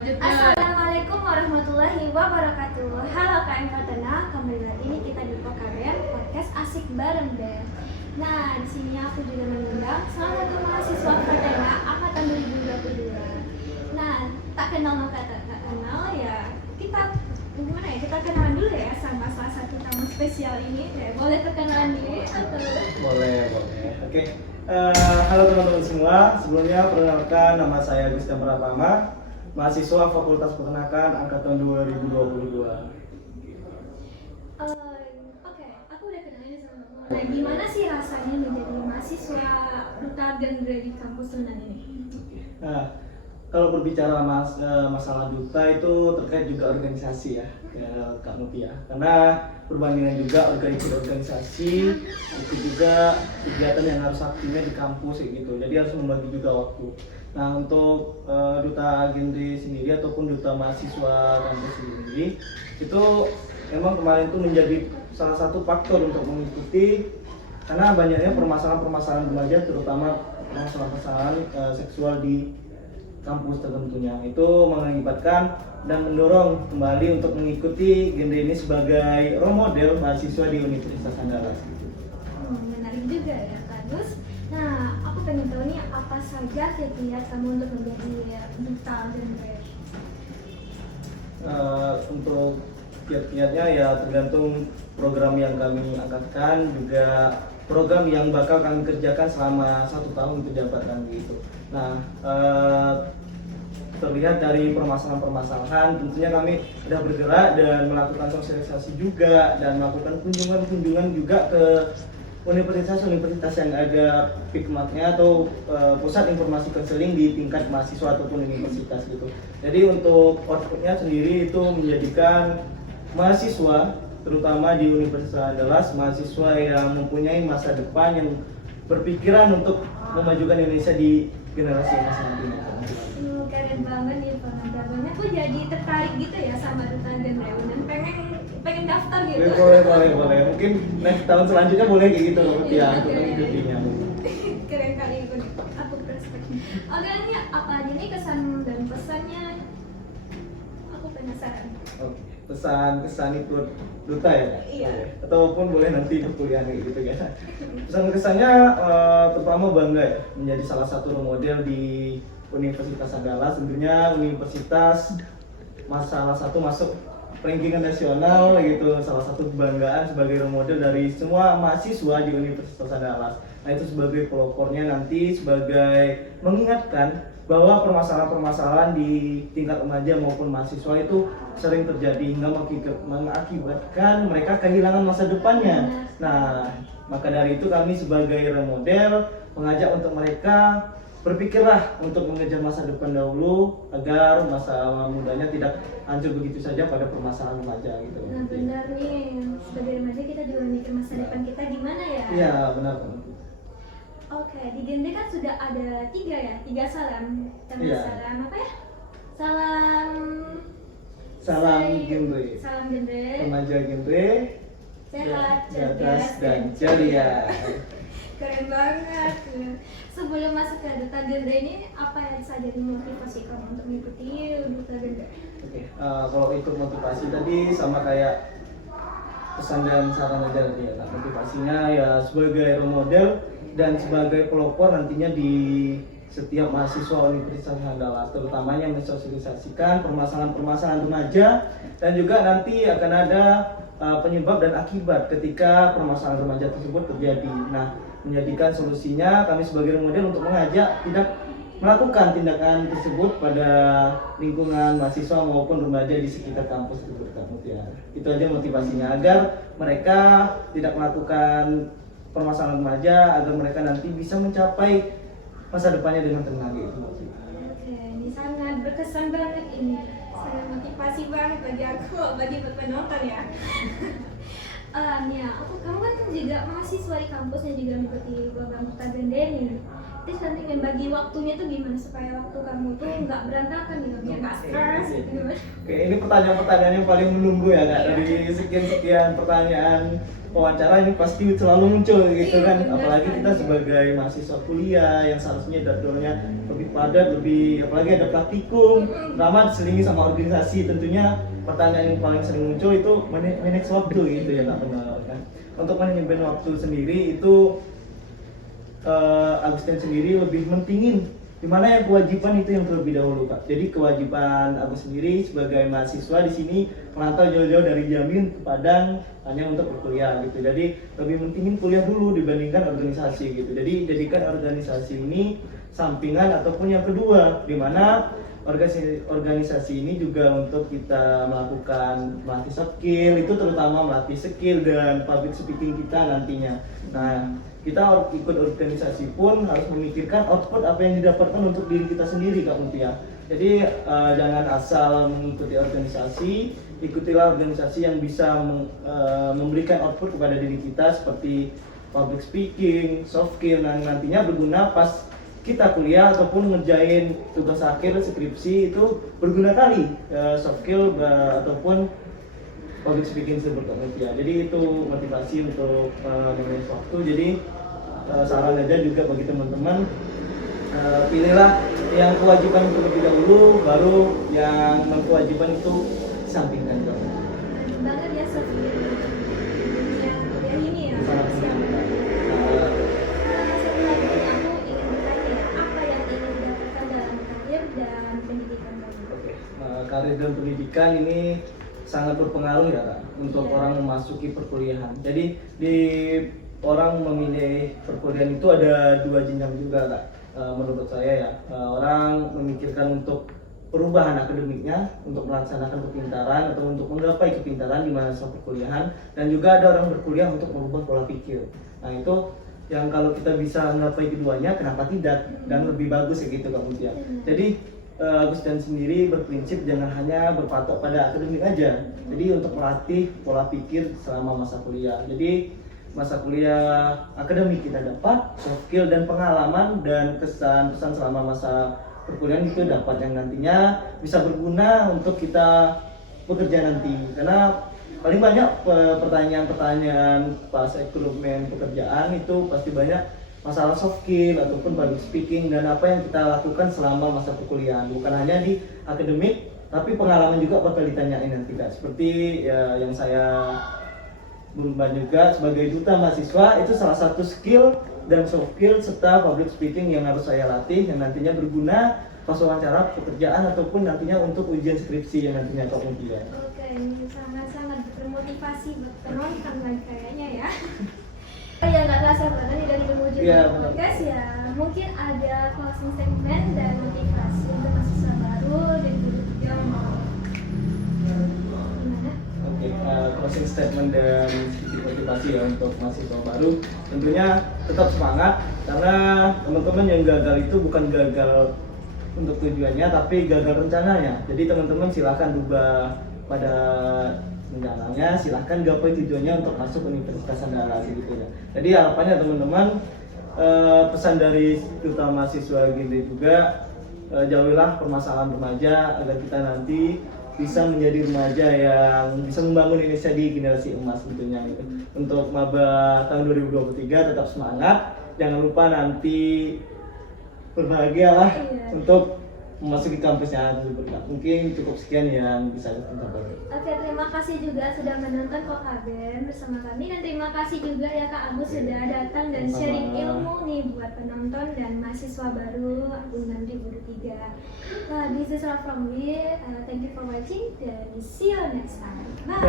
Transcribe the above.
Assalamualaikum warahmatullahi wabarakatuh. Halo KM Fatana, kembali lagi nih kita di PKBR Podcast Asik Bareng BEM. Nah, di sini aku juga mengundang salah satu mahasiswa Fatana angkatan 2022. Nah, tak kenal maka tak kenal ya. Kita kenalan dulu ya sama salah satu tamu spesial ini. Ya, boleh perkenalan diri atau? Boleh. Oke. Halo teman-teman semua. Sebelumnya perkenalkan, nama saya Gustian Pratama, mahasiswa Fakultas Peternakan angkatan 2022. Oke, aku udah kenalin sama kamu. Nah, gimana sih rasanya menjadi mahasiswa duta genre di kampus Unan ini? Nah, kalau berbicara masalah duta itu terkait juga organisasi ya, Kak Mutia. Karena perbandingan juga organisasi itu juga kegiatan yang harus aktifnya di kampus gitu. Jadi harus membagi juga waktu. Nah, untuk duta genre sendiri ataupun duta mahasiswa kampus sendiri itu memang kemarin itu menjadi salah satu faktor untuk mengikuti, karena banyaknya permasalahan remaja, terutama permasalahan seksual di kampus tentunya. Itu mengakibatkan dan mendorong kembali untuk mengikuti genre ini sebagai role model mahasiswa di Universitas Andalas. Menarik juga ya, Kak Gus. Nah, aku pengen tahu nih apa saja kiat kamu untuk menjadi duta genre? Untuk kiat-kiatnya ya tergantung program yang kami angkatkan, juga program yang bakal kami kerjakan selama 1 tahun itu jabatan gitu. Nah, terlihat dari permasalahan-permasalahan, tentunya kami sudah bergerak dan melakukan sosialisasi juga dan melakukan kunjungan juga ke universitas-universitas yang ada pikmatnya atau pusat informasi konseling di tingkat mahasiswa ataupun universitas gitu. Jadi untuk outputnya sendiri itu menjadikan mahasiswa terutama di Universitas Andalas, mahasiswa yang mempunyai masa depan, yang berpikiran untuk memajukan Indonesia di generasi yang masih nantinya. Keren banget nih pengetahuannya. Aku jadi tertarik gitu ya sama duta genre dan pengen daftar gitu. Boleh. Mungkin next tahun selanjutnya boleh kayak gitu loh, ya untuk mengikutinya. Keren kali aku perspektif. Oke, ini apa aja nih kesan dan pesannya? Aku penasaran. Oke. Pesan itu duta ya? Iya. Ataupun boleh nanti di kuliah gitu kan. Pesan kesannya pertama bangga ya, menjadi salah satu role model di Universitas Andalas. Tentunya universitas salah satu masuk rankingan nasional gitu, salah satu kebanggaan sebagai role model dari semua mahasiswa di Universitas Andalas. Nah, itu sebagai pelopornya nanti, sebagai mengingatkan bahwa permasalahan-permasalahan di tingkat remaja maupun mahasiswa itu sering terjadi hingga mengakibatkan mereka kehilangan masa depannya. Nah, maka dari itu kami sebagai role model mengajak untuk mereka berpikirlah untuk mengejar masa depan dahulu agar masa mudanya tidak hancur begitu saja pada permasalahan remaja gitu. Nah, benar nih, sebagai remaja kita juga mikir masa depan kita gimana ya? Iya, benar. Oke, di genre kan sudah ada 3 salam. Iya. Salam apa ya? Salam genre. Salam genre. Remaja genre, Sehat, cerdas dan ceria. Keren banget. Sebelum masuk ke duta genre ini, apa yang saja motivasi kamu untuk mengikuti duta genre? Oke, kalau ikut motivasi tadi sama kayak pesan dan saran aja tadi ya. Motivasinya ya sebagai role model dan sebagai pelopor nantinya di setiap mahasiswa Universitas Andalas, terutamanya mensosialisasikan permasalahan-permasalahan remaja, dan juga nanti akan ada penyebab dan akibat ketika permasalahan remaja tersebut terjadi. Nah, menjadikan solusinya kami sebagai role model untuk mengajak tidak melakukan tindakan tersebut pada lingkungan mahasiswa maupun remaja di sekitar kampus tersebut. Itu aja motivasinya, agar mereka tidak melakukan permasalahan remaja, agar mereka nanti bisa mencapai masa depannya dengan tenang gitu. Oke, ini sangat berkesan banget ini. Sangat motivasi banget bagi aku, bagi penonton ya. Kamu kan juga mahasiswa di kampus yang juga mengikuti program duta genre ini. Terus nanti membagi waktunya tuh gimana supaya waktu kamu tuh nggak berantakan gitu, biar nggak stres gitu. Oke, ini pertanyaan-pertanyaan yang paling menunggu ya Kak, dari sekian-sekian pertanyaan wawancara ini pasti selalu muncul gitu Iya, kan, benar apalagi kita sekali. sebagai mahasiswa kuliah yang seharusnya jadwalnya lebih padat, lebih apalagi ada praktikum, drama diselingi sama organisasi, tentunya pertanyaan yang paling sering muncul itu manage waktu gitu ya Kak Benar kan. Untuk manajemen waktu sendiri itu Agustin sendiri lebih mentingin dimana yang kewajiban itu yang terlebih dahulu Kak. Jadi kewajiban Agus sendiri sebagai mahasiswa di sini merantau jauh-jauh dari Jambi ke Padang hanya untuk berkuliah gitu. Jadi lebih mentingin kuliah dulu dibandingkan organisasi gitu. Jadi jadikan organisasi ini sampingan ataupun yang kedua, dimana organisasi ini juga untuk kita melakukan melatih soft skill, itu terutama melatih skill dan public speaking kita nantinya. Nah, kita ikut organisasi pun harus memikirkan output apa yang didapatkan untuk diri kita sendiri Kak Mutia. Jadi jangan asal mengikuti organisasi, ikutilah organisasi yang bisa memberikan output kepada diri kita seperti public speaking, soft skill, dan nantinya berguna pas kita kuliah ataupun ngerjain tugas akhir skripsi itu berguna kali soft skill ataupun public speaking seperti itu ya. Jadi itu motivasi untuk manage waktu. Jadi saran aja juga bagi teman-teman, pilihlah yang kewajiban itu lebih dahulu, baru yang non kewajiban itu sampingkan dong. Banget ya Sofi. Ya ini ya. Sangat siap. penting. Satu lagi aku ingin bertanya, apa yang ingin didapatkan dalam karir dan pendidikan kamu? Oke. Karir dan pendidikan ini sangat berpengaruh ya Kak untuk Iya. orang memasuki perkuliahan. Jadi di orang memilih perkuliahan itu ada dua jenjang juga Kak. Menurut saya ya, orang memikirkan untuk perubahan akademiknya, untuk melaksanakan kepintaran atau untuk menggapai kepintaran di masa perkuliahan, dan juga ada orang berkuliah untuk merubah pola pikir. Nah itu yang kalau kita bisa menggapai keduanya, kenapa tidak, dan lebih bagus ya gitu Kak Mutia. Jadi Agustin sendiri berprinsip jangan hanya berpatok pada akademik aja. Jadi untuk melatih pola pikir selama masa kuliah. Jadi masa kuliah akademik kita dapat, soft skill dan pengalaman dan kesan-pesan selama masa perkuliahan itu dapat yang nantinya bisa berguna untuk kita bekerja nanti. Karena paling banyak pertanyaan-pertanyaan pas rekrutmen pekerjaan itu pasti banyak masalah soft skill ataupun public speaking dan apa yang kita lakukan selama masa perkuliahan, bukan hanya di akademik tapi pengalaman juga bakal ditanyain nanti Kak. Seperti ya, yang saya berubah juga sebagai duta mahasiswa, itu salah satu skill dan soft skill serta public speaking yang harus saya latih yang nantinya berguna pas wawancara pekerjaan ataupun nantinya untuk ujian skripsi yang nantinya kemudian. Oke, ini sangat-sangat bermotivasi buat penonton lagi kayaknya ya. Ya nggak terasa banget nih dari menuju Iya, podcast ya. Mungkin ada closing statement dan motivasi untuk mahasiswa baru dan juga mau gimana? Oke, closing statement dan sedikit motivasi ya untuk mahasiswa baru. Tentunya tetap semangat karena teman-teman yang gagal itu bukan gagal untuk tujuannya tapi gagal rencananya. Jadi teman-teman silahkan rubah pada rencananya, silahkan gapai tujuannya untuk masuk Universitas Andalas gitu ya. Jadi harapannya teman-teman, pesan dari duta mahasiswa gini juga, jauhilah permasalahan remaja agar kita nanti bisa menjadi remaja yang bisa membangun Indonesia di generasi emas tentunya gitu. Untuk maba tahun 2023 tetap semangat, jangan lupa nanti berbahagia lah Iya. untuk memasuki kampusnya. Mungkin cukup sekian yang bisa kita sampaikan. Oke, terima kasih juga sudah menonton Kokaben bersama kami dan terima kasih juga ya Kak Agus sudah datang dan Sama-sama. sharing ilmu nih buat penonton dan mahasiswa baru Agustin 2003. This is all from me. Thank you for watching dan see you next time. Bye.